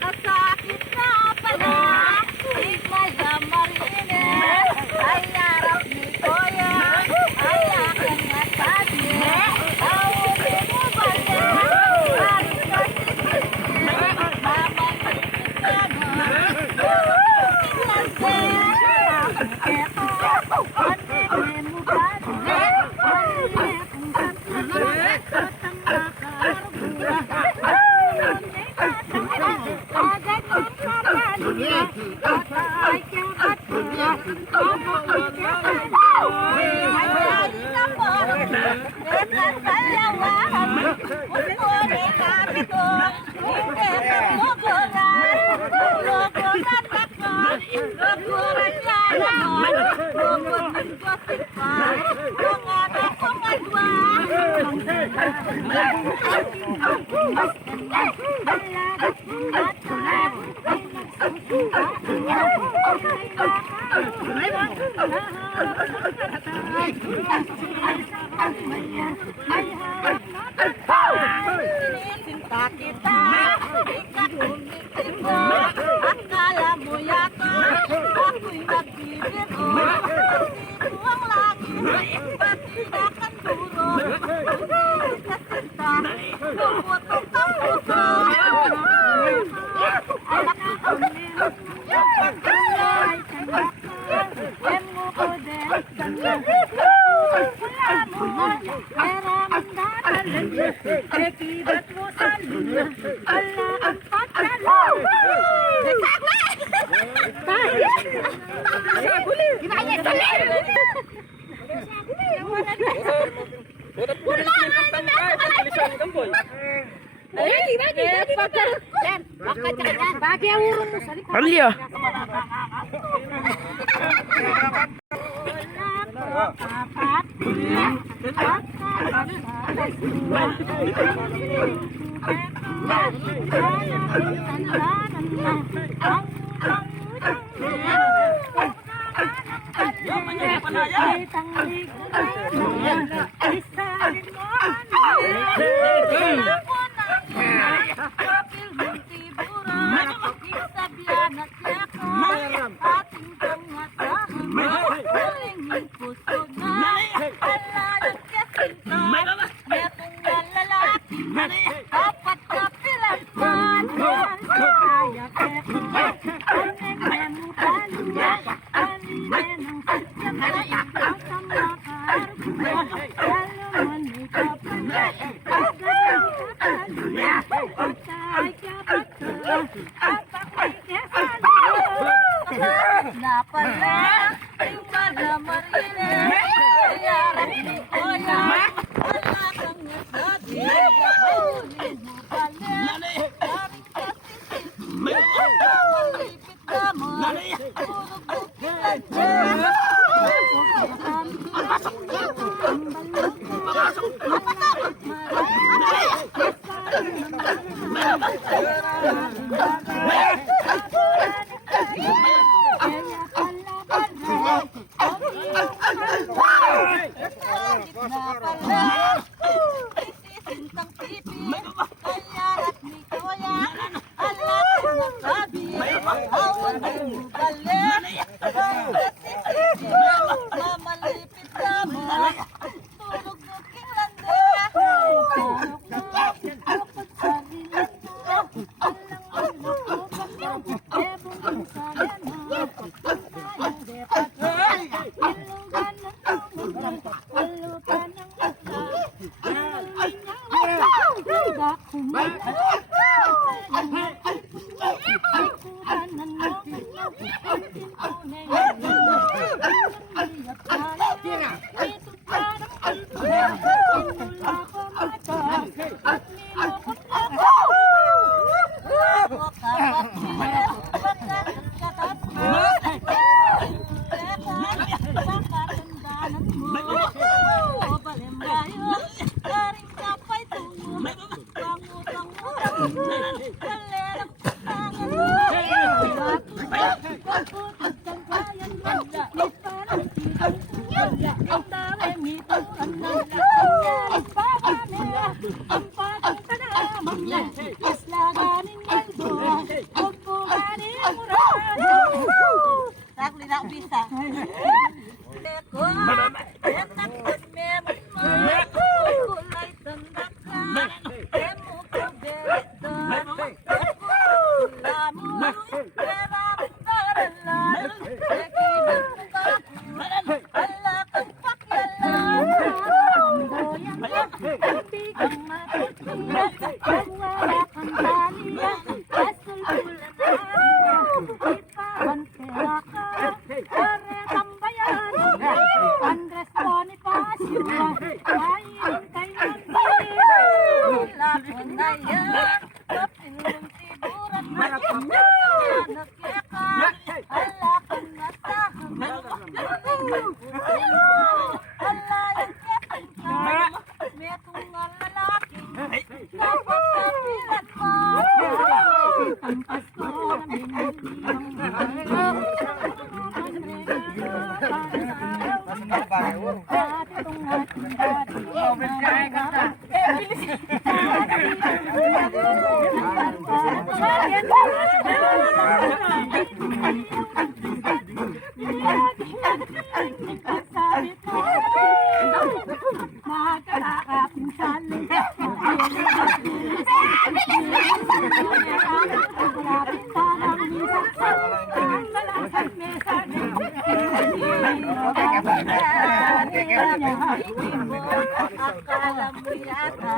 Kasakit na pala, ikmay na marines, ay harap ni Kuya, ay aking masabi, awin mo ba niya, ay kasi mamalitin ka na, tingnan mo ba niya, sinta kita, ikat umitin mo, akala mo yata, ako'y nagbibiro, sino ang lagi, ba't tinakan duro, hindi ka sinta, lumutok ang puso, anak ko din, yung pagkulay, yan mo ko din, wala mo, pera man dadalan, ekibat mo sa luna, ala ang pagkalaw. Gimana sali? Bagi ang urong mo sa likod. Halya. Ang wala kang daliya, kasulbulan na, ipawan pera ka, pare tambayan, Andres Bonifacio, ayun kayo wala ko na yan, kapinong tiburan na, nakyaka, hala kang nasahan, hala yung kepeng ka, metong nga lalaking, dapat kapilan mo, ang Pasko namin akala mo yata